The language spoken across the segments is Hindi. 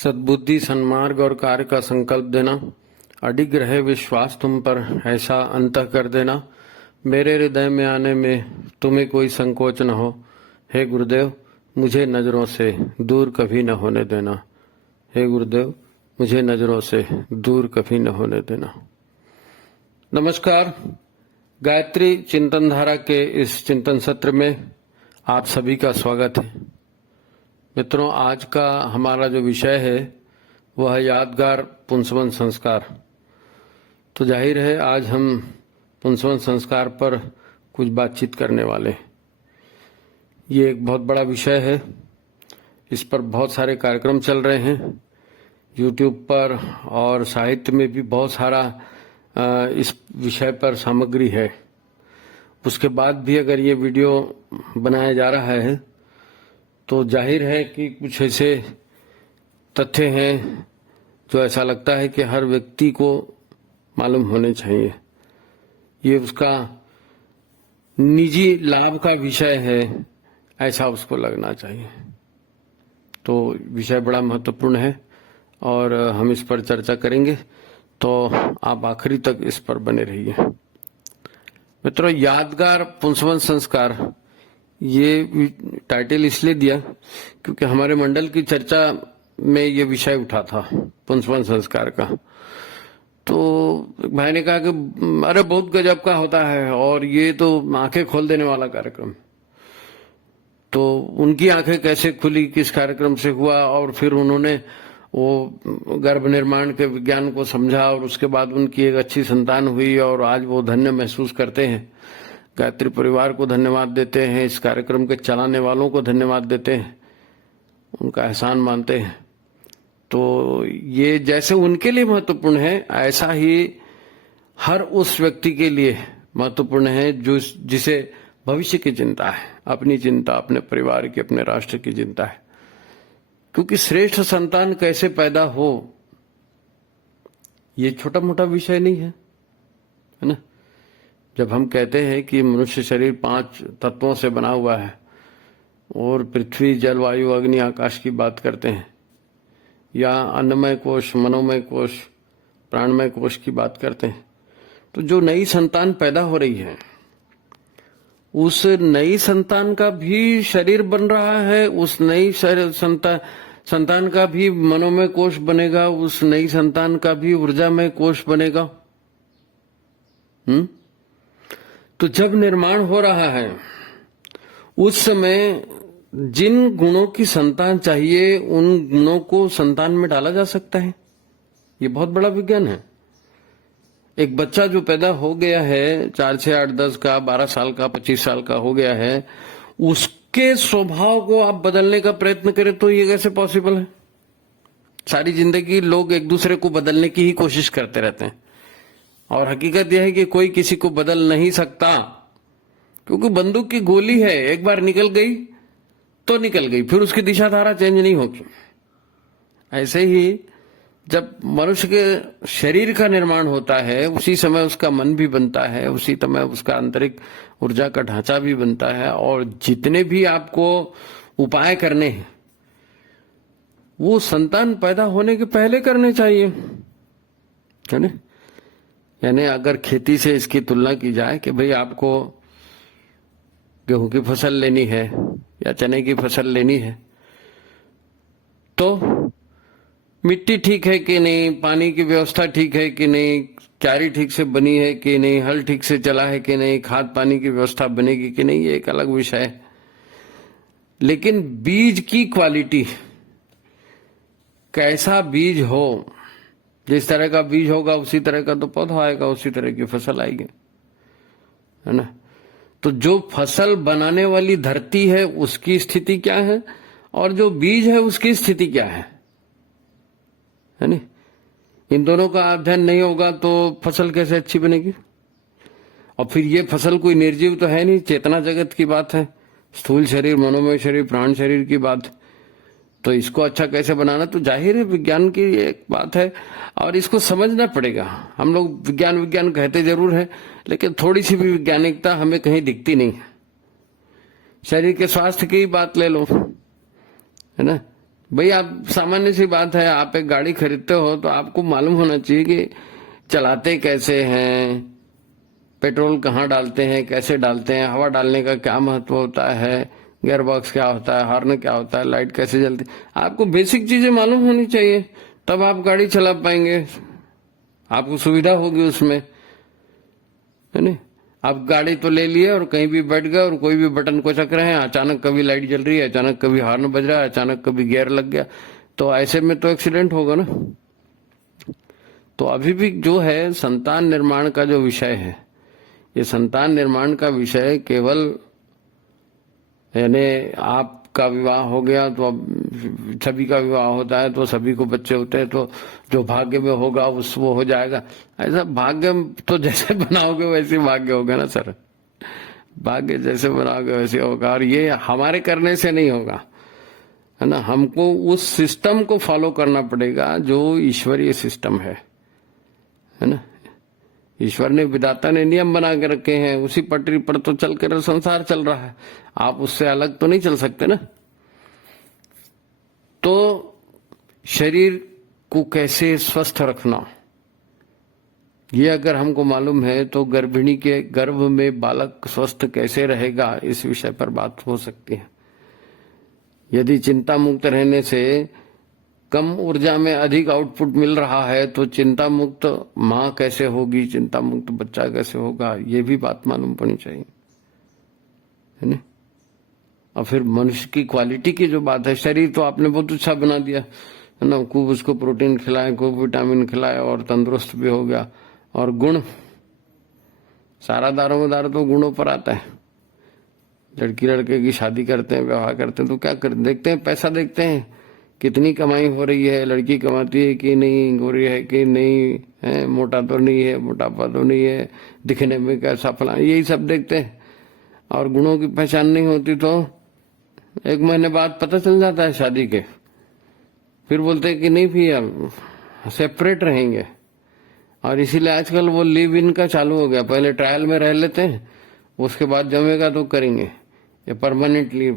सद्बुद्धि, सन्मार्ग और कार्य का संकल्प देना, अडिग रहे विश्वास तुम पर, ऐसा अंतः कर देना, मेरे हृदय में आने में तुम्हें कोई संकोच न हो। हे गुरुदेव, मुझे नजरों से दूर कभी न होने देना। हे गुरुदेव, मुझे नजरों से दूर कभी न होने देना। नमस्कार। गायत्री चिंतन धारा के इस चिंतन सत्र में आप सभी का स्वागत है। मित्रों, आज का हमारा जो विषय है वह है यादगार पुंसवन संस्कार। तो जाहिर है आज हम पुंसवन संस्कार पर कुछ बातचीत करने वाले हैं। ये एक बहुत बड़ा विषय है, इस पर बहुत सारे कार्यक्रम चल रहे हैं YouTube पर, और साहित्य में भी बहुत सारा इस विषय पर सामग्री है। उसके बाद भी अगर ये वीडियो बनाया जा रहा है तो जाहिर है कि कुछ ऐसे तथ्य हैं जो ऐसा लगता है कि हर व्यक्ति को मालूम होने चाहिए। ये उसका निजी लाभ का विषय है, ऐसा उसको लगना चाहिए। तो विषय बड़ा महत्वपूर्ण है और हम इस पर चर्चा करेंगे, तो आप आखिरी तक इस पर बने रहिए। मित्रों, यादगार पुंसवन संस्कार, ये टाइटल इसलिए दिया क्योंकि हमारे मंडल की चर्चा में ये विषय उठा था पुंसवन संस्कार का। तो भाई ने कहा कि अरे बहुत गजब का होता है और ये तो आंखें खोल देने वाला कार्यक्रम। तो उनकी आंखें कैसे खुली, किस कार्यक्रम से हुआ, और फिर उन्होंने वो गर्भ निर्माण के विज्ञान को समझा और उसके बाद उनकी एक अच्छी संतान हुई और आज वो धन्य महसूस करते हैं। गायत्री परिवार को धन्यवाद देते हैं, इस कार्यक्रम के चलाने वालों को धन्यवाद देते हैं, उनका एहसान मानते हैं। तो ये जैसे उनके लिए महत्वपूर्ण है, ऐसा ही हर उस व्यक्ति के लिए महत्वपूर्ण है जो जिसे भविष्य की चिंता है, अपनी चिंता, अपने परिवार की, अपने राष्ट्र की चिंता है। क्योंकि श्रेष्ठ संतान कैसे पैदा हो, ये छोटा मोटा विषय नहीं है ना। जब हम कहते हैं कि मनुष्य शरीर 5 तत्वों से बना हुआ है और पृथ्वी, जल, वायु, अग्नि, आकाश की बात करते हैं, या अन्नमय कोश, मनोमय कोश, प्राणमय कोश की बात करते हैं, तो जो नई संतान पैदा हो रही है उस नई संतान का भी शरीर बन रहा है, उस नई संतान का भी मनोमय कोश बनेगा, उस नई संतान का भी ऊर्जामय कोश बनेगा। तो जब निर्माण हो रहा है उस समय जिन गुणों की संतान चाहिए उन गुणों को संतान में डाला जा सकता है। ये बहुत बड़ा विज्ञान है। एक बच्चा जो पैदा हो गया है 4 से 8, 10 का, 12 साल का, 25 साल का हो गया है, उसके स्वभाव को आप बदलने का प्रयत्न करें तो ये कैसे पॉसिबल है? सारी जिंदगी लोग एक दूसरे को बदलने की ही कोशिश करते रहते हैं और हकीकत यह है कि कोई किसी को बदल नहीं सकता, क्योंकि बंदूक की गोली है, एक बार निकल गई तो निकल गई, फिर उसकी दिशा धारा चेंज नहीं होगी। ऐसे ही जब मनुष्य के शरीर का निर्माण होता है उसी समय उसका मन भी बनता है, उसी समय उसका आंतरिक ऊर्जा का ढांचा भी बनता है, और जितने भी आपको उपाय करने हैं वो संतान पैदा होने के पहले करने चाहिए, है ना। यानी अगर खेती से इसकी तुलना की जाए कि भाई आपको गेहूं की फसल लेनी है या चने की फसल लेनी है, तो मिट्टी ठीक है कि नहीं, पानी की व्यवस्था ठीक है कि नहीं, क्यारी ठीक से बनी है कि नहीं, हल ठीक से चला है कि नहीं, खाद पानी की व्यवस्था बनेगी कि नहीं, ये एक अलग विषय है। लेकिन बीज की क्वालिटी, कैसा बीज हो, जिस तरह का बीज होगा उसी तरह का तो पौधा आएगा, उसी तरह की फसल आएगी, है ना। तो जो फसल बनाने वाली धरती है उसकी स्थिति क्या है और जो बीज है उसकी स्थिति क्या है ना। इन दोनों का अध्ययन नहीं होगा तो फसल कैसे अच्छी बनेगी। और फिर ये फसल कोई निर्जीव तो है नहीं, चेतना जगत की बात है, स्थूल शरीर, मनोमय शरीर, प्राण शरीर की बात। तो इसको अच्छा कैसे बनाना, तो जाहिर है विज्ञान की एक बात है और इसको समझना पड़ेगा। हम लोग विज्ञान विज्ञान कहते जरूर है, लेकिन थोड़ी सी भी वैज्ञानिकता हमें कहीं दिखती नहीं है। शरीर के स्वास्थ्य की बात ले लो, है ना। भाई आप सामान्य सी बात है, आप एक गाड़ी खरीदते हो तो आपको मालूम होना चाहिए कि चलाते कैसे हैं, पेट्रोल कहाँ डालते हैं, कैसे डालते हैं, हवा डालने का क्या महत्व होता है, गियर बॉक्स क्या होता है, हॉर्न क्या होता है, लाइट कैसे जलती है। आपको बेसिक चीजें मालूम होनी चाहिए, तब आप गाड़ी चला पाएंगे, आपको सुविधा होगी उसमें, है ना। आप गाड़ी तो ले लिए और कहीं भी बैठ गए और कोई भी बटन को चक रहे हैं, अचानक कभी लाइट जल रही है, अचानक कभी हॉर्न बज रहा है, अचानक कभी गियर लग गया, तो ऐसे में तो एक्सीडेंट होगा ना। तो अभी भी जो है संतान निर्माण का जो विषय है, ये संतान निर्माण का विषय केवल यानी आपका विवाह हो गया तो अब सभी का विवाह होता है तो सभी को बच्चे होते हैं, तो जो भाग्य में होगा उस वो हो जाएगा, ऐसा भाग्य तो जैसे बनाओगे वैसे भाग्य होगा ना सर। भाग्य जैसे बनाओगे वैसे होगा, और ये हमारे करने से नहीं होगा, है ना। हमको उस सिस्टम को फॉलो करना पड़ेगा जो ईश्वरीय सिस्टम है ना। ईश्वर ने, विधाता ने नियम बना के रखे हैं, उसी पटरी पर तो चल कर संसार चल रहा है, आप उससे अलग तो नहीं चल सकते ना। तो शरीर को कैसे स्वस्थ रखना, ये अगर हमको मालूम है तो गर्भिणी के गर्भ में बालक स्वस्थ कैसे रहेगा, इस विषय पर बात हो सकती है। यदि चिंता मुक्त रहने से कम ऊर्जा में अधिक आउटपुट मिल रहा है तो चिंता मुक्त माँ कैसे होगी, चिंता मुक्त बच्चा कैसे होगा, ये भी बात मालूम पड़नी चाहिए, है ना। और फिर मनुष्य की क्वालिटी की जो बात है, शरीर तो आपने बहुत अच्छा बना दिया, है ना, खूब उसको प्रोटीन खिलाए, खूब विटामिन खिलाए और तंदुरुस्त भी हो गया। और गुण, सारा दारोमदार तो गुणों पर आता है। लड़की लड़के की शादी करते हैं, विवाह करते हैं तो क्या करते, देखते हैं पैसा, देखते हैं कितनी कमाई हो रही है, लड़की कमाती है कि नहीं, गोरी है कि नहीं, है मोटा तो नहीं है, मोटापा तो नहीं है, दिखने में कैसा, फला, यही सब देखते हैं। और गुणों की पहचान नहीं होती तो 1 महीने बाद पता चल जाता है शादी के, फिर बोलते हैं कि नहीं भैया सेपरेट रहेंगे। और इसीलिए आजकल वो लिव इन का चालू हो गया, पहले ट्रायल में रह लेते हैं, उसके बाद जमेगा तो करेंगे, ये परमानेंटली,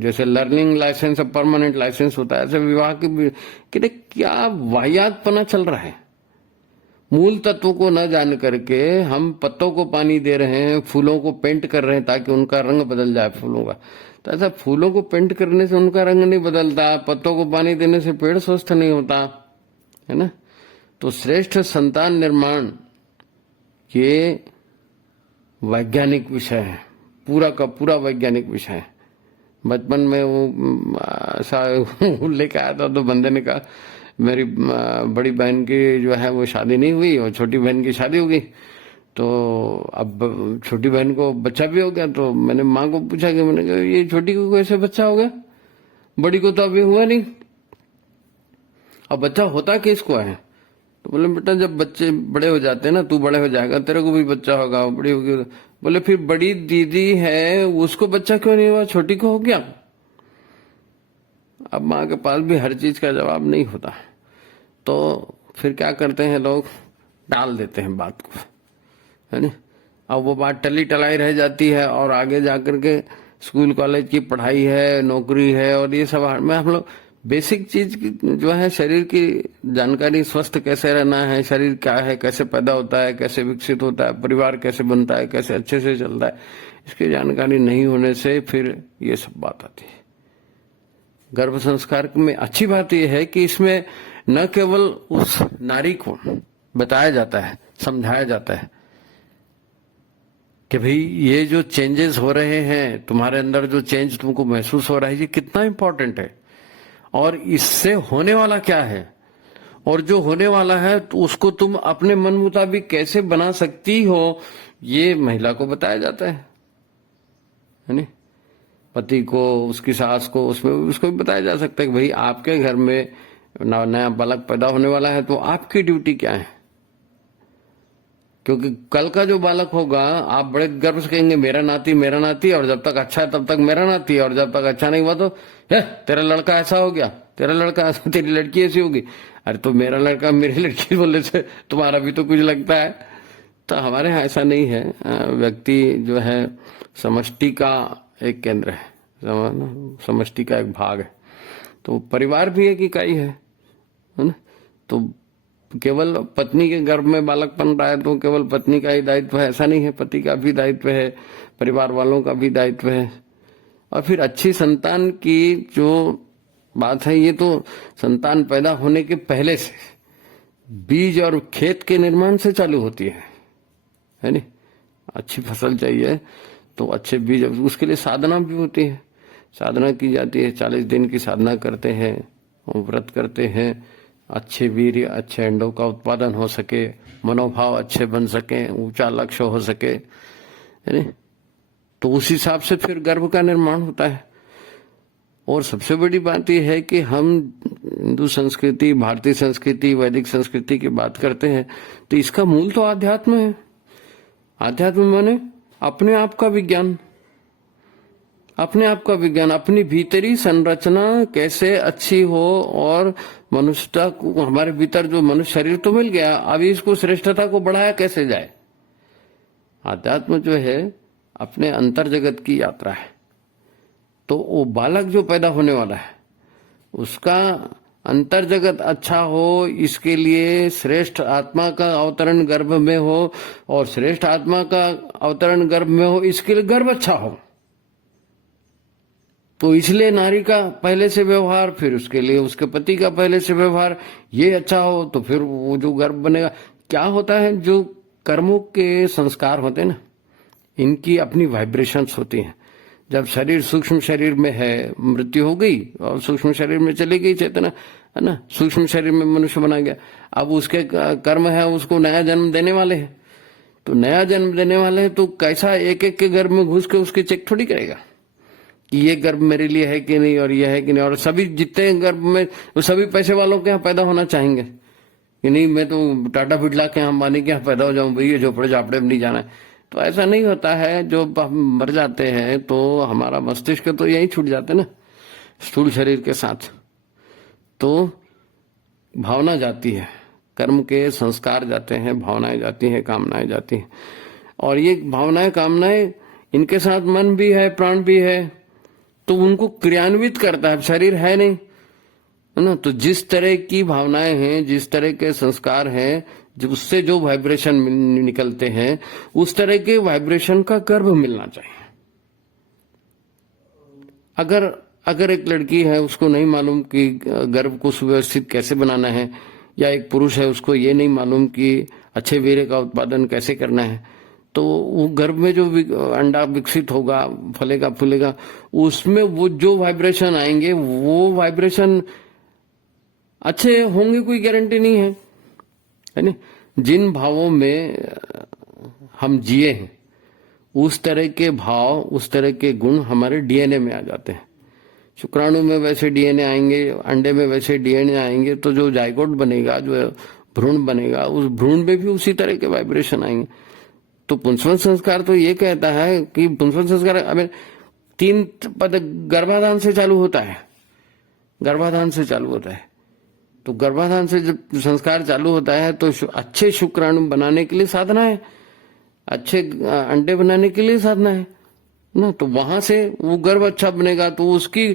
जैसे लर्निंग लाइसेंस अब परमानेंट लाइसेंस होता है, ऐसे विवाह की क्या वाहियातपना चल रहा है। मूल तत्व को न जान करके हम पत्तों को पानी दे रहे हैं, फूलों को पेंट कर रहे हैं ताकि उनका रंग बदल जाए फूलों का। तो ऐसा फूलों को पेंट करने से उनका रंग नहीं बदलता, पत्तों को पानी देने से पेड़ स्वस्थ नहीं होता, है ना। तो श्रेष्ठ संतान निर्माण ये वैज्ञानिक विषय है, पूरा का पूरा वैज्ञानिक विषय है। बचपन में वो ऐसा लेके आया था तो बंदे ने कहा मेरी बड़ी बहन की जो है वो शादी नहीं हुई और छोटी बहन की शादी हो गई, तो अब छोटी बहन को बच्चा भी हो गया। तो मैंने माँ को पूछा कि, मैंने कहा ये छोटी को कैसे बच्चा हो गया, बड़ी को तो अभी हुआ नहीं, अब बच्चा होता किसको है। तो बोले बेटा जब बच्चे बड़े हो जाते हैं ना, तू बड़े हो जाएगा, तेरे को भी बच्चा होगा, वो बड़ी होगी। बोले फिर बड़ी दीदी है उसको बच्चा क्यों नहीं हुआ, छोटी को हो गया। अब माँ के पास भी हर चीज का जवाब नहीं होता, तो फिर क्या करते हैं लोग, टाल देते हैं बात को, है ना। अब वो बात टली टलाई रह जाती है और आगे जाकर के स्कूल कॉलेज की पढ़ाई है, नौकरी है और ये सब में हम लोग बेसिक चीज की जो है शरीर की जानकारी, स्वस्थ कैसे रहना है, शरीर क्या है, कैसे पैदा होता है, कैसे विकसित होता है, परिवार कैसे बनता है, कैसे अच्छे से चलता है, इसकी जानकारी नहीं होने से फिर ये सब बात आती है। गर्भ संस्कार में अच्छी बात यह है कि इसमें न केवल उस नारी को बताया जाता है, समझाया जाता है कि भाई ये जो चेंजेस हो रहे हैं तुम्हारे अंदर, जो चेंज तुमको महसूस हो रहा है, ये कितना इंपॉर्टेंट है और इससे होने वाला क्या है, और जो होने वाला है तो उसको तुम अपने मन मुताबिक कैसे बना सकती हो, ये महिला को बताया जाता है नहीं। पति को, उसकी सास को, उसमें उसको भी बताया जा सकता है कि भाई आपके घर में नया बालक पैदा होने वाला है तो आपकी ड्यूटी क्या है, क्योंकि कल का जो बालक होगा आप बड़े गर्व से कहेंगे मेरा नाती मेरा नाती, और जब तक अच्छा है तब तक मेरा नाती, और जब तक अच्छा नहीं हुआ तो तेरा लड़का ऐसा हो गया, तेरा लड़का ऐसा, तेरी लड़की ऐसी होगी। अरे तो मेरा लड़का मेरी लड़की बोले से तुम्हारा भी तो कुछ लगता है। तो हमारे यहाँ ऐसा नहीं है, व्यक्ति जो है समष्टि का एक केंद्र है, समष्टि का एक भाग है। तो परिवार भी एक इकाई है ना। तो केवल पत्नी के गर्भ में बालक बन रहा है तो केवल पत्नी का ही दायित्व है, ऐसा नहीं है। पति का भी दायित्व है, परिवार वालों का भी दायित्व है। और फिर अच्छी संतान की जो बात है, ये तो संतान पैदा होने के पहले से बीज और खेत के निर्माण से चालू होती है नी। अच्छी फसल चाहिए तो अच्छे बीज, उसके लिए साधना भी होती है, साधना की जाती है। 40 दिन की साधना करते हैं, व्रत करते हैं, अच्छे वीर्य, अच्छे अंडों का उत्पादन हो सके, मनोभाव अच्छे बन सके, ऊंचा लक्ष्य हो सके, है नी। तो उस हिसाब से फिर गर्भ का निर्माण होता है। और सबसे बड़ी बात यह है कि हम हिंदू संस्कृति, भारतीय संस्कृति, वैदिक संस्कृति की बात करते हैं तो इसका मूल तो आध्यात्म है। आध्यात्म माने अपने आप का विज्ञान, अपने आप का विज्ञान, अपनी भीतरी संरचना कैसे अच्छी हो और मनुष्यता को, हमारे भीतर जो मनुष्य शरीर तो मिल गया, अभी इसको श्रेष्ठता को बढ़ाया कैसे जाए। आध्यात्म जो है अपने अंतर जगत की यात्रा है। तो वो बालक जो पैदा होने वाला है उसका अंतर जगत अच्छा हो, इसके लिए श्रेष्ठ आत्मा का अवतरण गर्भ में हो, और श्रेष्ठ आत्मा का अवतरण गर्भ में हो इसके लिए गर्भ अच्छा हो। तो इसलिए नारी का पहले से व्यवहार, फिर उसके लिए उसके पति का पहले से व्यवहार ये अच्छा हो तो फिर वो जो गर्भ बनेगा। क्या होता है, जो कर्मों के संस्कार होते हैं ना, इनकी अपनी वाइब्रेशंस होती हैं। जब शरीर सूक्ष्म शरीर में है, मृत्यु हो गई और सूक्ष्म शरीर में चली गई चेतना, है ना, सूक्ष्म शरीर में मनुष्य बना गया। अब उसके कर्म है, उसको नया जन्म देने वाले हैं। तो नया जन्म देने वाले हैं तो कैसा एक एक के गर्भ में घुस के उसके चेक थोड़ी करेगा कि ये गर्भ मेरे लिए है कि नहीं और ये है कि नहीं। और सभी जितने गर्भ में, वो सभी पैसे वालों के यहाँ पैदा होना चाहेंगे कि नहीं मैं तो टाटा बिरला के यहाँ, अंबानी के यहाँ पैदा हो जाऊं, भैया झोपड़े झापड़े में नहीं जाना है। तो ऐसा नहीं होता है। जो हम मर जाते हैं तो हमारा मस्तिष्क तो यही छूट जाते ना स्थूल शरीर के साथ। तो भावना जाती है, कर्म के संस्कार जाते हैं, भावनाएं जाती हैं, कामनाएं जाती हैं। और ये भावनाएं कामनाएं, इनके साथ मन भी है, प्राण भी है, तो उनको क्रियान्वित करता है। शरीर है नहीं, है ना। तो जिस तरह की भावनाएं हैं, जिस तरह के संस्कार हैं, उससे जो वाइब्रेशन निकलते हैं, उस तरह के वाइब्रेशन का गर्भ मिलना चाहिए। अगर एक लड़की है, उसको नहीं मालूम कि गर्भ को सुव्यवस्थित कैसे बनाना है, या एक पुरुष है, उसको ये नहीं मालूम कि अच्छे वीर्य का उत्पादन कैसे करना है, तो वो गर्भ में जो अंडा विकसित होगा, फलेगा फूलेगा, उसमें वो जो वाइब्रेशन आएंगे वो वाइब्रेशन अच्छे होंगे, कोई गारंटी नहीं है ना। जिन भावों में हम जिए हैं उस तरह के भाव, उस तरह के गुण हमारे डीएनए में आ जाते हैं। शुक्राणु में वैसे डीएनए आएंगे, अंडे में वैसे डीएनए आएंगे, तो जो जाइगोट बनेगा, जो भ्रूण बनेगा, उस भ्रूण में भी उसी तरह के वाइब्रेशन आएंगे। तो पुंसवन संस्कार तो ये कहता है कि पुंसवन संस्कार अब 3 पद गर्भाधान से चालू होता है, गर्भाधान से चालू होता है। तो गर्भाधान से जब संस्कार चालू होता है तो अच्छे शुक्राणु बनाने के लिए साधना है, अच्छे अंडे बनाने के लिए साधना है ना। तो वहां से वो गर्भ अच्छा बनेगा तो उसकी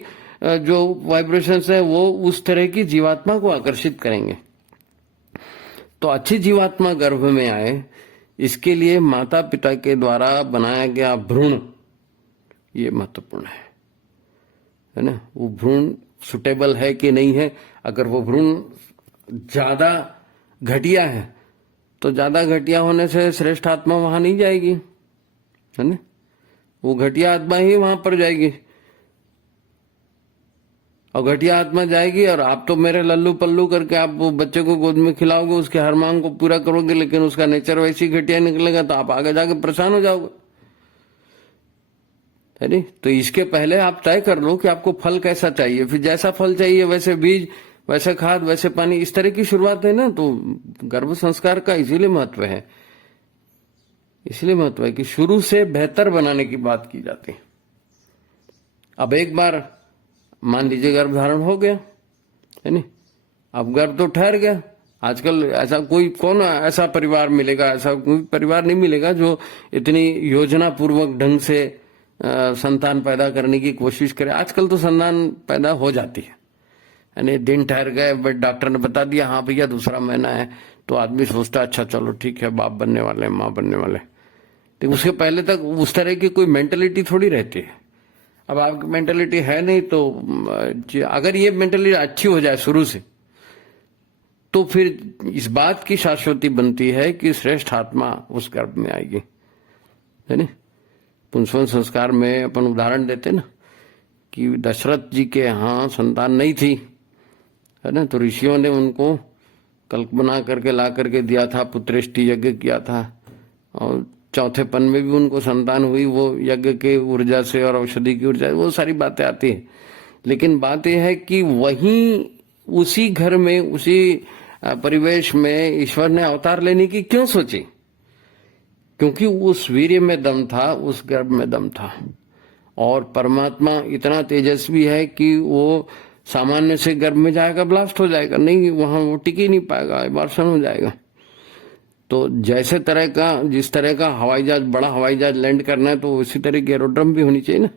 जो वाइब्रेशंस है वो उस तरह की जीवात्मा को आकर्षित करेंगे। तो अच्छी जीवात्मा गर्भ में आए, इसके लिए माता पिता के द्वारा बनाया गया भ्रूण ये महत्वपूर्ण है ना। वो भ्रूण सुटेबल है कि नहीं है। अगर वो भ्रूण ज्यादा घटिया है तो ज्यादा घटिया होने से श्रेष्ठ आत्मा वहां नहीं जाएगी, है ना। वो घटिया आत्मा ही वहां पर जाएगी, और घटिया आत्मा जाएगी। और आप तो मेरे लल्लू पल्लू करके आप वो बच्चे को गोद में खिलाओगे, उसके हर मांग को पूरा करोगे, लेकिन उसका नेचर वैसी घटिया निकलेगा तो आप आगे जाके परेशान हो जाओगे, है नहीं। तो इसके पहले आप तय कर लो कि आपको फल कैसा चाहिए, फिर जैसा फल चाहिए वैसे बीज, वैसे खाद, वैसे पानी, इस तरह की शुरुआत है ना। तो गर्भ संस्कार का इसीलिए महत्व है, इसलिए महत्व है कि शुरू से बेहतर बनाने की बात की जाती है। अब एक बार मान लीजिए गर्भ धारण हो गया, है नहीं, अब गर्भ तो ठहर गया। आजकल ऐसा कौन ऐसा परिवार मिलेगा, ऐसा कोई परिवार नहीं मिलेगा जो इतनी योजना पूर्वक ढंग से संतान पैदा करने की कोशिश करे। आजकल तो संतान पैदा हो जाती है, यानी दिन ठहर गए, बट डॉक्टर ने बता दिया हाँ भैया दूसरा महीना है, तो आदमी सोचता अच्छा चलो ठीक है, बाप बनने वाले माँ बनने वाले। तो उसके पहले तक उस तरह की कोई मेंटलिटी थोड़ी रहती है। अब आपकी मेंटलिटी है नहीं, तो अगर ये मेंटलिटी अच्छी हो जाए शुरू से, तो फिर इस बात की शाश्वती बनती है कि श्रेष्ठ आत्मा उस गर्भ में आएगी, है ना। पुंसवन संस्कार में अपन उदाहरण देते ना कि दशरथ जी के यहाँ संतान नहीं थी, है ना, तो ऋषियों ने उनको कल्प बना करके ला करके दिया था, पुत्रेष्टि यज्ञ किया था, और चौथे पन में भी उनको संतान हुई, वो यज्ञ के ऊर्जा से और औषधि की ऊर्जा, वो सारी बातें आती है। लेकिन बात यह है कि वहीं उसी घर में उसी परिवेश में ईश्वर ने अवतार लेने की क्यों सोची? क्योंकि उस वीर्य में दम था, उस गर्भ में दम था। और परमात्मा इतना तेजस्वी है कि वो सामान्य से गर्भ में जाएगा ब्लास्ट हो जाएगा, नहीं वहां वो टिक ही नहीं पाएगा, एबॉर्शन हो जाएगा। तो जैसे तरह का, जिस तरह का हवाई जहाज, बड़ा हवाई जहाज लैंड करना है, तो उसी तरह की एरोड्रम भी होनी चाहिए ना,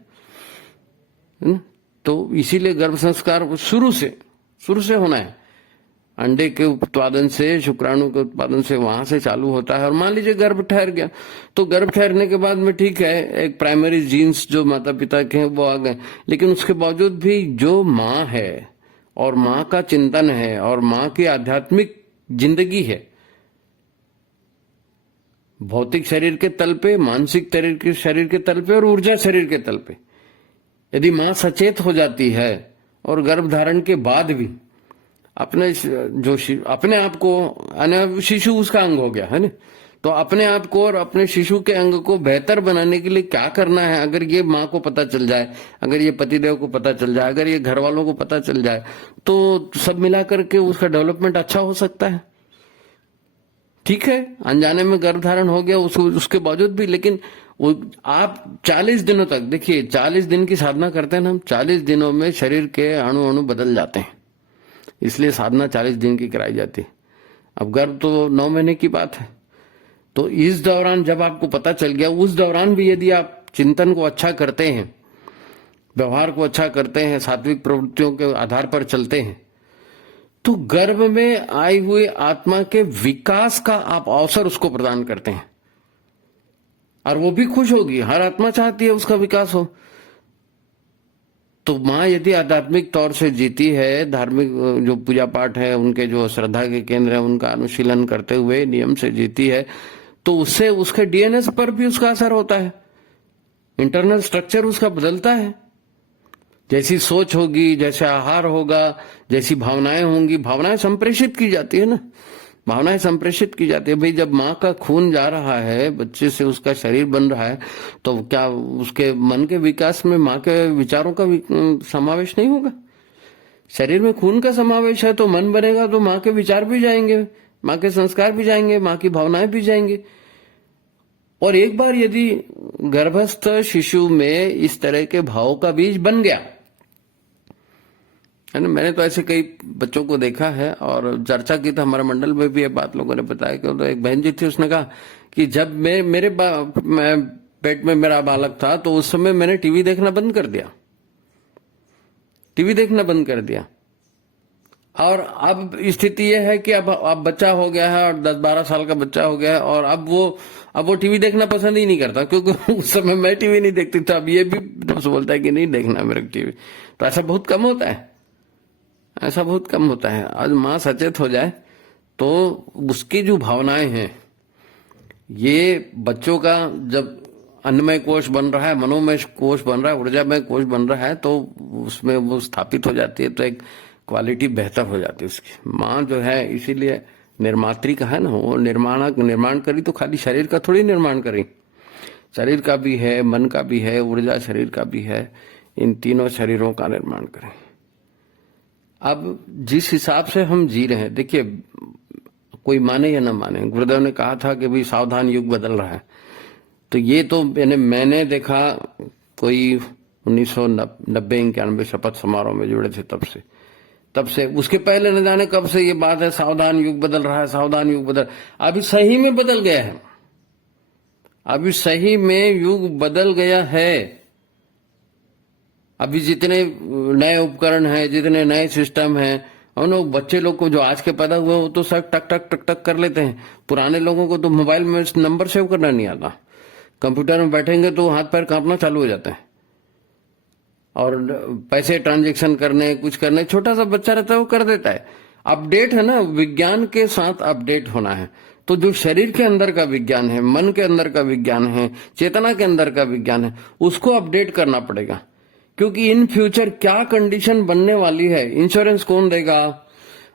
है ना। तो इसीलिए गर्भ संस्कार शुरू से होना है। अंडे के उत्पादन से, शुक्राणु के उत्पादन से, वहां से चालू होता है। और मान लीजिए गर्भ ठहर गया, तो गर्भ ठहरने के बाद में ठीक है, एक प्राइमरी जीन्स जो माता पिता के हैं वो आ गए, लेकिन उसके बावजूद भी जो माँ है और माँ का चिंतन है और माँ की आध्यात्मिक जिंदगी है, भौतिक शरीर के तल पे, मानसिक शरीर के तल पे और ऊर्जा शरीर के तल पे, यदि माँ सचेत हो जाती है और गर्भ धारण के बाद भी अपने अपने आप को, शिशु उसका अंग हो गया है ना, तो अपने आप को और अपने शिशु के अंग को बेहतर बनाने के लिए क्या करना है, अगर ये माँ को पता चल जाए, अगर ये पतिदेव को पता चल जाए, अगर ये घर वालों को पता चल जाए, तो सब मिला करके उसका डेवलपमेंट अच्छा हो सकता है। ठीक है, अनजाने में गर्भ धारण हो गया उसके बावजूद भी, लेकिन वो आप 40 दिनों तक देखिए, 40 दिन की साधना करते हैं ना हम, 40 दिनों में शरीर के अणु बदल जाते हैं, इसलिए साधना 40 दिन की कराई जाती है। अब गर्भ तो 9 महीने की बात है। तो इस दौरान जब आपको पता चल गया, उस दौरान भी यदि आप चिंतन को अच्छा करते हैं, व्यवहार को अच्छा करते हैं, सात्विक प्रवृत्तियों के आधार पर चलते हैं, तो गर्भ में आई हुई आत्मा के विकास का आप अवसर उसको प्रदान करते हैं, और वो भी खुश होगी। हर आत्मा चाहती है उसका विकास हो। तो माँ यदि आध्यात्मिक तौर से जीती है, धार्मिक जो पूजा पाठ है, उनके जो श्रद्धा के केंद्र है, उनका अनुशीलन करते हुए नियम से जीती है, तो उससे उसके डीएनए पर भी उसका असर होता है, इंटरनल स्ट्रक्चर उसका बदलता है। जैसी सोच होगी, जैसे आहार होगा, जैसी भावनाएं होंगी, भावनाएं संप्रेषित की जाती है ना, भावनाएं संप्रेषित की जाती है। भाई जब माँ का खून जा रहा है, बच्चे से उसका शरीर बन रहा है, तो क्या उसके मन के विकास में माँ के विचारों का समावेश नहीं होगा? शरीर में खून का समावेश है तो मन बनेगा, तो माँ के विचार भी जाएंगे, माँ के संस्कार भी जाएंगे, माँ की भावनाएं भी जाएंगी। और एक बार यदि गर्भस्थ शिशु में इस तरह के भाव का बीज बन गया है ना, मैंने तो ऐसे कई बच्चों को देखा है और चर्चा की, तो हमारे मंडल में भी ये बात लोगों ने बताया कि तो एक बहन जी थी, उसने कहा कि जब मेरे पेट में मेरा बालक था, तो उस समय मैंने टीवी देखना बंद कर दिया, टीवी देखना बंद कर दिया। और अब स्थिति यह है कि अब बच्चा हो गया है और 10-12 साल का बच्चा हो गया है, और अब वो टीवी देखना पसंद ही नहीं करता, क्योंकि उस समय मैं टीवी नहीं देखती था। अब ये भी बोलता है कि नहीं देखना मेरे टीवी। तो ऐसा बहुत कम होता है, ऐसा बहुत कम होता है। आज माँ सचेत हो जाए तो उसकी जो भावनाएं हैं, ये बच्चों का जब अन्नमय कोश बन रहा है, मनोमय कोश बन रहा है, ऊर्जामय कोश बन रहा है, तो उसमें वो स्थापित हो जाती है, तो एक क्वालिटी बेहतर हो जाती है उसकी। माँ जो है, इसीलिए निर्मात्री का है ना, वो निर्माण करी तो खाली शरीर का थोड़ी निर्माण करी, शरीर का भी है, मन का भी है, ऊर्जा शरीर का भी है, इन तीनों शरीरों का निर्माण करें। अब जिस हिसाब से हम जी रहे हैं, देखिए कोई माने या ना माने, गुरुदेव ने कहा था कि भाई सावधान, युग बदल रहा है। तो ये तो मैंने देखा कोई 1990-91 शपथ समारोह में जुड़े थे, तब से उसके पहले न जाने कब से ये बात है, सावधान युग बदल रहा है, सावधान युग बदल। अभी सही में बदल गया है, अभी सही में युग बदल गया है। अभी जितने नए उपकरण हैं, जितने नए सिस्टम हैं, उन लोग बच्चे लोग को जो आज के पैदा हुए वो तो सब टक टक टक टक कर लेते हैं। पुराने लोगों को तो मोबाइल में नंबर सेव करना नहीं आता। कंप्यूटर में बैठेंगे तो हाथ पैर कांपना चालू हो जाता है, और पैसे ट्रांजैक्शन करने, कुछ करने, छोटा सा बच्चा रहता है वो कर देता है। अपडेट है ना, विज्ञान के साथ अपडेट होना है। तो जो शरीर के अंदर का विज्ञान है, मन के अंदर का विज्ञान है, चेतना के अंदर का विज्ञान है, उसको अपडेट करना पड़ेगा। क्योंकि इन फ्यूचर क्या कंडीशन बनने वाली है, इंश्योरेंस कौन देगा?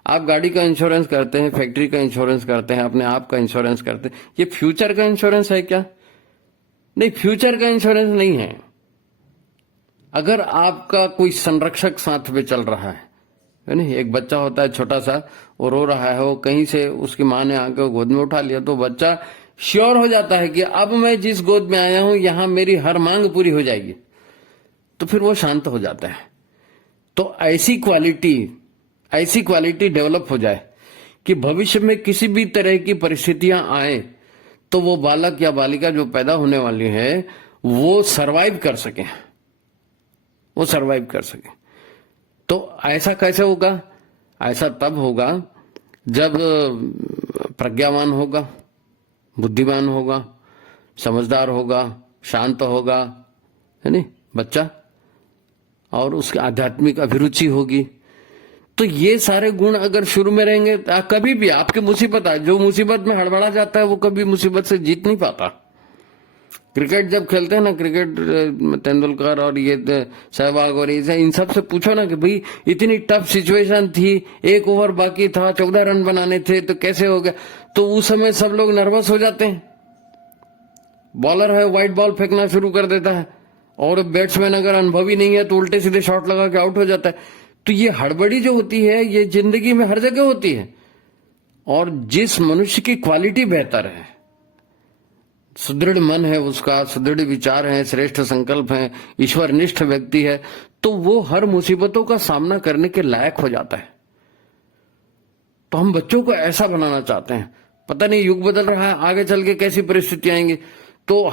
आप गाड़ी का इंश्योरेंस करते हैं, फैक्ट्री का इंश्योरेंस करते हैं, अपने आप का इंश्योरेंस करते हैं, ये फ्यूचर का इंश्योरेंस है क्या? नहीं, फ्यूचर का इंश्योरेंस नहीं है। अगर आपका कोई संरक्षक साथ में चल रहा है नहीं, एक बच्चा होता है छोटा सा, वो रो रहा है, वो कहीं से उसकी माँ ने आके गोद में उठा लिया, तो बच्चा श्योर हो जाता है कि अब मैं जिस गोद में आया हूं यहां मेरी हर मांग पूरी हो जाएगी, तो फिर वो शांत हो जाता है। तो ऐसी क्वालिटी डेवलप हो जाए कि भविष्य में किसी भी तरह की परिस्थितियां आए तो वो बालक या बालिका जो पैदा होने वाली है वो सरवाइव कर सके, तो ऐसा कैसे होगा? ऐसा तब होगा जब प्रज्ञावान होगा, बुद्धिमान होगा, समझदार होगा, शांत होगा, है नहीं बच्चा, और उसकी आध्यात्मिक अभिरुचि होगी। तो ये सारे गुण अगर शुरू में रहेंगे, कभी भी आपकी मुसीबत आए, जो मुसीबत में हड़बड़ा जाता है वो कभी मुसीबत से जीत नहीं पाता। क्रिकेट जब खेलते हैं ना, क्रिकेट तेंदुलकर और ये सहवाग और ये इन सब से पूछो ना कि भाई इतनी टफ सिचुएशन थी, 1 ओवर बाकी था, 14 रन बनाने थे, तो कैसे हो गया? तो उस समय सब लोग नर्वस हो जाते हैं। बॉलर है, व्हाइट बॉल फेंकना शुरू कर देता है, और बैट्समैन अगर अनुभवी नहीं है तो उल्टे सीधे शॉट लगा के आउट हो जाता है। तो ये हड़बड़ी जो होती है ये जिंदगी में हर जगह होती है। और जिस मनुष्य की क्वालिटी बेहतर है, सुदृढ़ मन है उसका, सुदृढ़ विचार है, श्रेष्ठ संकल्प है, ईश्वरनिष्ठ व्यक्ति है, तो वो हर मुसीबतों का सामना करने के लायक हो जाता है। तो हम बच्चों को ऐसा बनाना चाहते हैं। पता नहीं युग बदल रहा है, आगे चल के कैसी परिस्थिति आएंगी, तो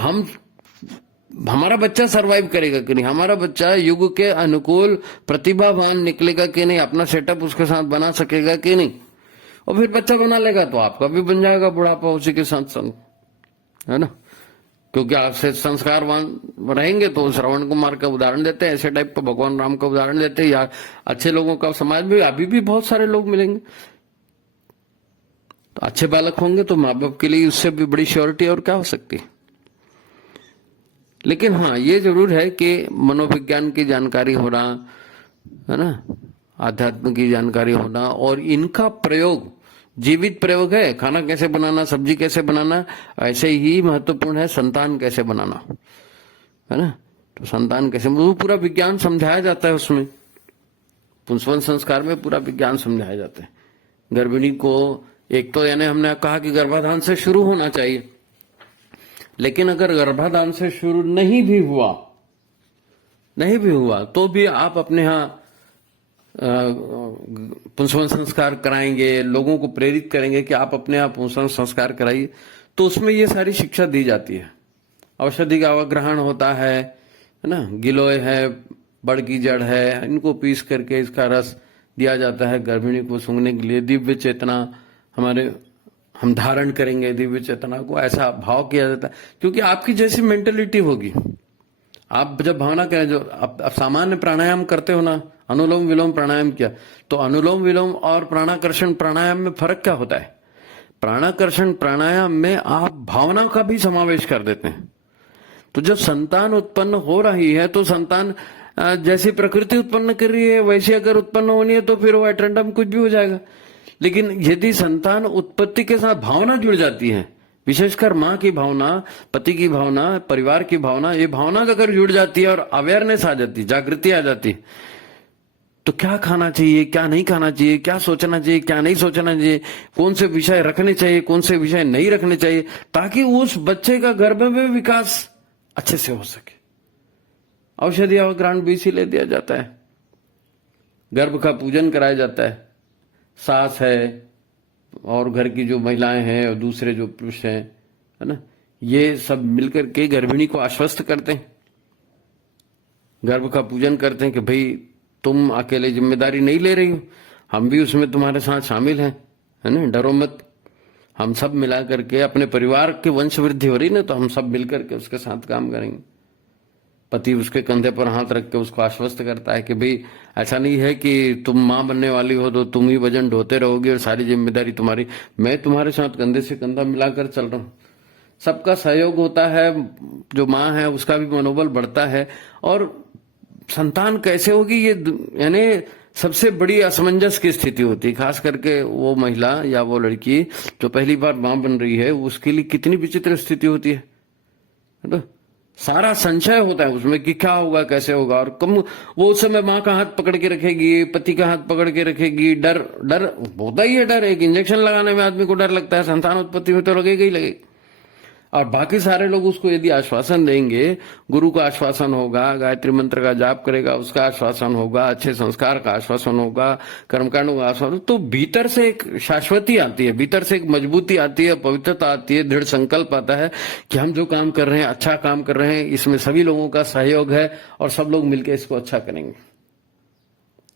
हमारा बच्चा सरवाइव करेगा कि नहीं, हमारा बच्चा युग के अनुकूल प्रतिभावान निकलेगा कि नहीं, अपना सेटअप उसके साथ बना सकेगा कि नहीं। और फिर बच्चा बना लेगा तो आपका भी बन जाएगा बुढ़ापा उसी के साथ संग, है ना। क्योंकि आपसे संस्कारवान रहेंगे तो श्रवण कुमार का उदाहरण देते हैं, ऐसे टाइप का भगवान राम का उदाहरण देते हैं, या अच्छे लोगों का समाज में अभी भी बहुत सारे लोग मिलेंगे। तो अच्छे बालक होंगे तो माँ बाप के लिए उससे भी बड़ी श्योरिटी और क्या हो सकती है। लेकिन हाँ, ये जरूर है कि मनोविज्ञान की जानकारी होना, है ना, आध्यात्म की जानकारी होना, और इनका प्रयोग जीवित प्रयोग है। खाना कैसे बनाना, सब्जी कैसे बनाना, ऐसे ही महत्वपूर्ण है संतान कैसे बनाना, है ना। तो संतान कैसे, वो पूरा विज्ञान समझाया जाता है उसमें, पुंसवन संस्कार में पूरा विज्ञान समझाया जाता है। गर्भिणी को एक तो यानी हमने कहा कि गर्भाधान से शुरू होना चाहिए, लेकिन अगर गर्भाधान से शुरू नहीं भी हुआ तो भी आप अपने यहाँ पुंसवन संस्कार कराएंगे, लोगों को प्रेरित करेंगे कि आप अपने आप पुंसवन संस्कार कराइए, तो उसमें ये सारी शिक्षा दी जाती है। औषधि का अवग्रहण होता है ना, गिलोय है, बड़ की जड़ है, इनको पीस करके इसका रस दिया जाता है गर्भिणी को सूंघने के लिए। दिव्य चेतना हम धारण करेंगे दिव्य चेतना को, ऐसा भाव किया जाता है। क्योंकि आपकी जैसी मेंटेलिटी होगी, आप जब भावना करें, जो आप सामान्य प्राणायाम करते हो ना, अनुलोम विलोम प्राणायाम किया, तो अनुलोम विलोम और प्राणाकर्षण प्राणायाम में फर्क क्या होता है? प्राणाकर्षण प्राणायाम में आप भावना का भी समावेश कर देते हैं। तो जब संतान उत्पन्न हो रही है तो संतान जैसी प्रकृति उत्पन्न कर रही है वैसी अगर उत्पन्न होनी है तो फिर वो एटेंडम कुछ भी हो जाएगा। लेकिन यदि संतान उत्पत्ति के साथ भावना जुड़ जाती है, विशेषकर माँ की भावना, पति की भावना, परिवार की भावना, ये भावना अगर जुड़ जाती है और अवेयरनेस आ जाती, जागृति आ जाती, तो क्या खाना चाहिए, क्या नहीं खाना चाहिए, क्या सोचना चाहिए, क्या नहीं सोचना चाहिए, कौन से विषय रखने चाहिए, कौन से विषय नहीं रखने चाहिए, ताकि उस बच्चे का गर्भ में विकास अच्छे से हो सके। औषधि अवग्रहण भी इसीलिए दिया जाता है, गर्भ का पूजन कराया जाता है। सास है और घर की जो महिलाएं हैं और दूसरे जो पुरुष हैं, है ना, ये सब मिलकर के गर्भिणी को आश्वस्त करते हैं। गर्भ का पूजन करते हैं कि भाई तुम अकेले जिम्मेदारी नहीं ले रही हो, हम भी उसमें तुम्हारे साथ शामिल हैं, है ना, डरो मत। हम सब मिला करके, अपने परिवार की वंश वृद्धि हो रही ना, तो हम सब मिल करके उसके साथ काम करेंगे। पति उसके कंधे पर हाथ रख के उसको आश्वस्त करता है कि भाई ऐसा नहीं है कि तुम मां बनने वाली हो तो तुम ही वजन ढोते रहोगे और सारी जिम्मेदारी तुम्हारी, मैं तुम्हारे साथ कंधे से कंधा मिलाकर चल रहा हूं। सबका सहयोग होता है, जो माँ है उसका भी मनोबल बढ़ता है। और संतान कैसे होगी, ये यानी सबसे बड़ी असमंजस की स्थिति होती है, खास करके वो महिला या वो लड़की जो पहली बार मां बन रही है, उसके लिए कितनी विचित्र स्थिति होती है ना। सारा संशय होता है उसमें कि क्या होगा, कैसे होगा। और कम वो उस समय माँ का हाथ पकड़ के रखेगी, पति का हाथ पकड़ के रखेगी, डर डर होता ही है। डर, एक इंजेक्शन लगाने में आदमी को डर लगता है, संतान उत्पत्ति में तो लगेगा ही लगेगा। और बाकी सारे लोग उसको यदि आश्वासन देंगे, गुरु का आश्वासन होगा, गायत्री मंत्र का जाप करेगा उसका आश्वासन होगा, अच्छे संस्कार का आश्वासन होगा, कर्मकांडों का आश्वासन, तो भीतर से एक शाश्वती आती है, भीतर से एक मजबूती आती है, पवित्रता आती है, दृढ़ संकल्प आता है कि हम जो काम कर रहे हैं अच्छा काम कर रहे हैं, इसमें सभी लोगों का सहयोग है और सब लोग मिलकर इसको अच्छा करेंगे,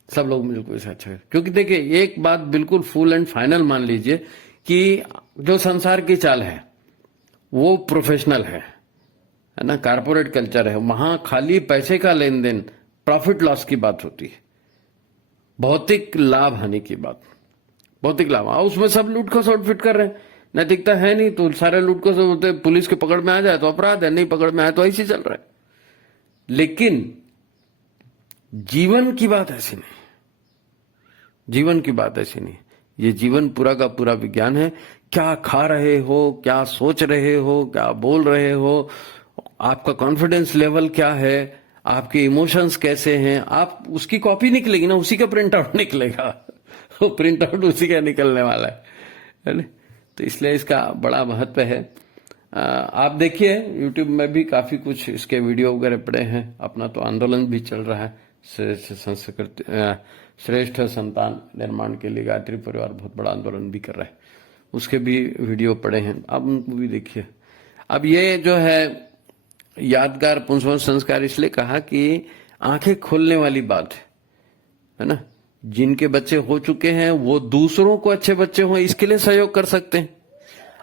सब लोग मिलकर इसे अच्छा करें। क्योंकि देखिए एक बात बिल्कुल फुल एंड फाइनल मान लीजिए कि जो संसार की चाल है वो प्रोफेशनल है ना, कारपोरेट कल्चर है, वहां खाली पैसे का लेन देन, प्रॉफिट लॉस की बात होती है, भौतिक लाभ हानि की बात, भौतिक लाभ। उसमें सब लूट खसोट आउटफिट कर रहे हैं, नैतिकता है नहीं तो सारे लूट खसोट होते, पुलिस के पकड़ में आ जाए तो अपराध है, नहीं पकड़ में आए तो ऐसे चल रहा है। लेकिन जीवन की बात ऐसी नहीं, जीवन की बात ऐसी नहीं। ये जीवन पूरा का पूरा विज्ञान है। क्या खा रहे हो, क्या सोच रहे हो, क्या बोल रहे हो, आपका कॉन्फिडेंस लेवल क्या है, आपके इमोशंस कैसे हैं, आप उसकी कॉपी निकलेगी ना, उसी का प्रिंट आउट निकलेगा, वो प्रिंट आउट उसी का निकलने वाला है ना। तो इसलिए इसका बड़ा महत्व है। आप देखिए यूट्यूब में भी काफी कुछ इसके वीडियो वगैरह पड़े हैं। अपना तो आंदोलन भी चल रहा है संस्कृति श्रेष्ठ संतान निर्माण के लिए, गायत्री परिवार बहुत बड़ा आंदोलन भी कर रहा है, उसके भी वीडियो पड़े हैं, आप उनको भी देखिए। अब ये जो है यादगार पुंसवन संस्कार इसलिए कहा कि आंखें खोलने वाली बात है ना। जिनके बच्चे हो चुके हैं वो दूसरों को अच्छे बच्चे हो इसके लिए सहयोग कर सकते हैं,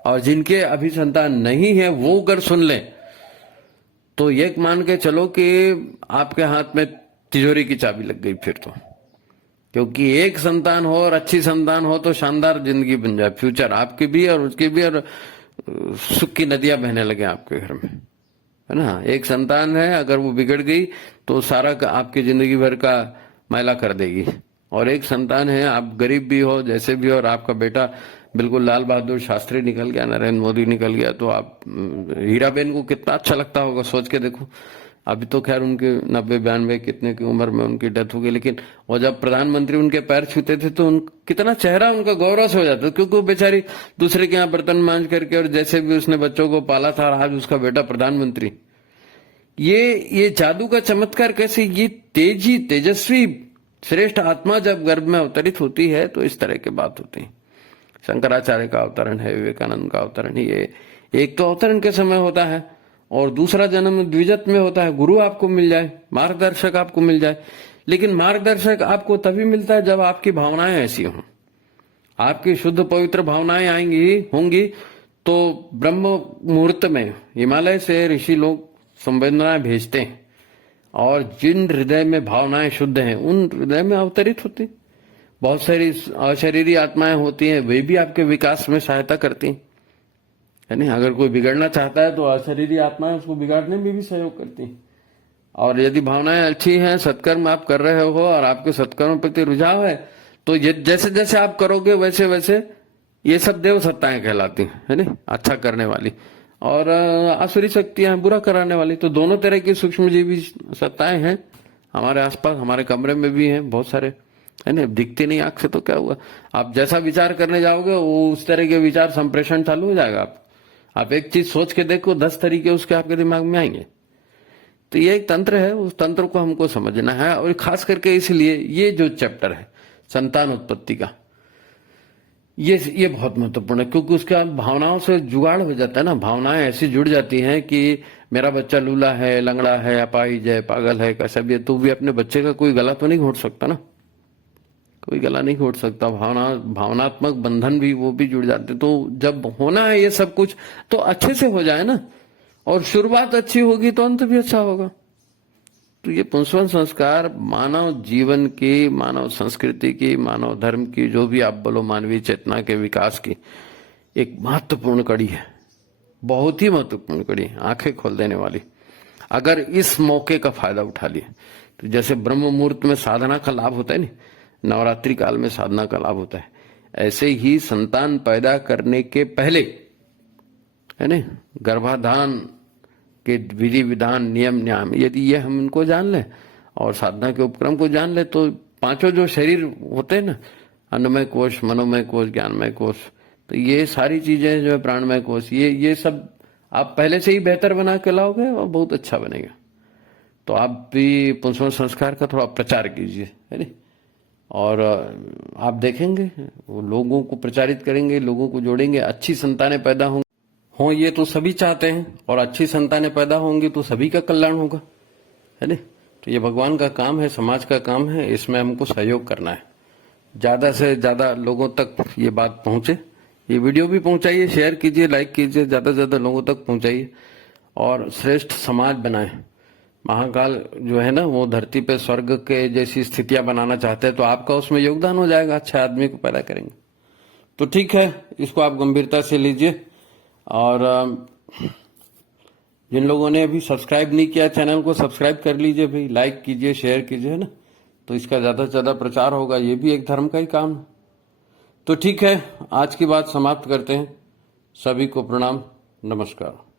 और जिनके अभी संतान नहीं है वो अगर सुन ले तो ये मान के चलो कि आपके हाथ में तिजोरी की चाबी लग गई फिर तो। क्योंकि एक संतान हो और अच्छी संतान हो तो शानदार जिंदगी बन जाए, फ्यूचर आपकी भी और उसकी भी, और सुख की नदियां बहने लगे आपके घर में, है ना। एक संतान है अगर वो बिगड़ गई तो सारा आपकी जिंदगी भर का मैला कर देगी। और एक संतान है, आप गरीब भी हो जैसे भी हो, और आपका बेटा बिल्कुल लाल बहादुर शास्त्री निकल गया, नरेंद्र मोदी निकल गया, तो आप हीराबेन को कितना अच्छा लगता होगा, सोच के देखो। अभी तो खैर उनके 90-92 कितने की उम्र में उनकी डेथ हो गई, लेकिन वो जब प्रधानमंत्री उनके पैर छूते थे तो कितना चेहरा उनका गौरव से हो जाता, क्योंकि वो बेचारी दूसरे के यहाँ बर्तन मांज करके और जैसे भी उसने बच्चों को पाला था, आज उसका बेटा प्रधानमंत्री। ये जादू का चमत्कार कैसे, ये तेजी तेजस्वी श्रेष्ठ आत्मा जब गर्भ में अवतरित होती है तो इस तरह की बात होती है। शंकराचार्य का अवतरण है, विवेकानंद का अवतरण, ये एक तो अवतरण के समय होता है और दूसरा जन्म द्विजत में होता है। गुरु आपको मिल जाए, मार्गदर्शक आपको मिल जाए, लेकिन मार्गदर्शक आपको तभी मिलता है जब आपकी भावनाएं ऐसी हों, आपकी शुद्ध पवित्र भावनाएं होंगी तो ब्रह्म मुहूर्त में हिमालय से ऋषि लोग संवेदनाएं भेजते हैं, और जिन हृदय में भावनाएं शुद्ध हैं उन हृदय में अवतरित होती। बहुत सारी अशरीरी आत्माएं होती हैं, वे भी आपके विकास में सहायता करती हैं, है नहीं। अगर कोई बिगड़ना चाहता है तो अशरीरी आत्माएं उसको बिगाड़ने में भी सहयोग करती हैं। और यदि भावनाएं अच्छी हैं, सत्कर्म आप कर रहे हो और आपके सत्कर्म प्रति रुझाव है, तो जैसे जैसे आप करोगे वैसे वैसे ये सब देव सत्ताएं कहलाती हैं, है नहीं, अच्छा करने वाली, और आसुरी शक्तियां बुरा कराने वाली। तो दोनों तरह की सूक्ष्म जीवी सत्ताएं हैं हमारे आसपास, हमारे कमरे में भी हैं बहुत सारे, है ना। दिखती नहीं आंख से तो क्या हुआ, आप जैसा विचार करने जाओगे वो उस तरह के विचार संप्रेषण चालू हो जाएगा। आप एक चीज सोच के देखो, 10 तरीके उसके आपके दिमाग में आएंगे। तो ये एक तंत्र है, उस तंत्र को हमको समझना है। और खास करके इसलिए ये जो चैप्टर है संतान उत्पत्ति का, ये बहुत महत्वपूर्ण है, क्योंकि उसका भावनाओं से जुगाड़ हो जाता है ना। भावनाएं ऐसी जुड़ जाती हैं कि मेरा बच्चा लूला है, लंगड़ा है, अपाहिज है, पागल है, कैसा भी है, तो भी अपने बच्चे का कोई गला तो नहीं घोट सकता ना, कोई गला नहीं घोट सकता। भावनात्मक बंधन भी वो भी जुड़ जाते। तो जब होना है ये सब कुछ तो अच्छे से हो जाए ना, और शुरुआत अच्छी होगी तो अंत भी अच्छा होगा। तो ये पुंसवन संस्कार मानव जीवन की, मानव संस्कृति की, मानव धर्म की, जो भी आप बोलो, मानवीय चेतना के विकास की एक महत्वपूर्ण कड़ी है, बहुत ही महत्वपूर्ण कड़ी, आंखें खोल देने वाली। अगर इस मौके का फायदा उठा लिए तो जैसे ब्रह्म मुहूर्त में साधना का लाभ होता है ना, नवरात्रि काल में साधना का लाभ होता है, ऐसे ही संतान पैदा करने के पहले, है ना, गर्भाधान के विधि विधान, नियम न्याम, यदि ये हम इनको जान लें और साधना के उपक्रम को जान ले, तो पांचों जो शरीर होते हैं ना, अन्नमय कोश, मनोमय कोश, ज्ञानमय कोश, तो ये सारी चीजें जो है, प्राणमय कोश, ये सब आप पहले से ही बेहतर बना के लाओगे और बहुत अच्छा बनेगा। तो आप भी पुंसवन संस्कार का थोड़ा प्रचार कीजिए, है ना, और आप देखेंगे वो लोगों को प्रचारित करेंगे, लोगों को जोड़ेंगे, अच्छी संतानें पैदा हों, ये तो सभी चाहते हैं, और अच्छी संतानें पैदा होंगी तो सभी का कल्याण होगा, है ना। तो ये भगवान का काम है, समाज का काम है, इसमें हमको सहयोग करना है। ज्यादा से ज्यादा लोगों तक ये बात पहुंचे, ये वीडियो भी पहुंचाइए, शेयर कीजिए, लाइक कीजिए, ज्यादा से ज्यादा लोगों तक पहुंचाइए, और श्रेष्ठ समाज बनाए। महाकाल जो है ना, वो धरती पे स्वर्ग के जैसी स्थितियां बनाना चाहते हैं, तो आपका उसमें योगदान हो जाएगा, अच्छे आदमी को पैदा करेंगे। तो ठीक है, इसको आप गंभीरता से लीजिए। और जिन लोगों ने अभी सब्सक्राइब नहीं किया चैनल को, सब्सक्राइब कर लीजिए भाई, लाइक कीजिए, शेयर कीजिए, है ना, तो इसका ज्यादा से ज्यादा प्रचार होगा, ये भी एक धर्म का ही काम है। तो ठीक है, आज की बात समाप्त करते हैं। सभी को प्रणाम, नमस्कार।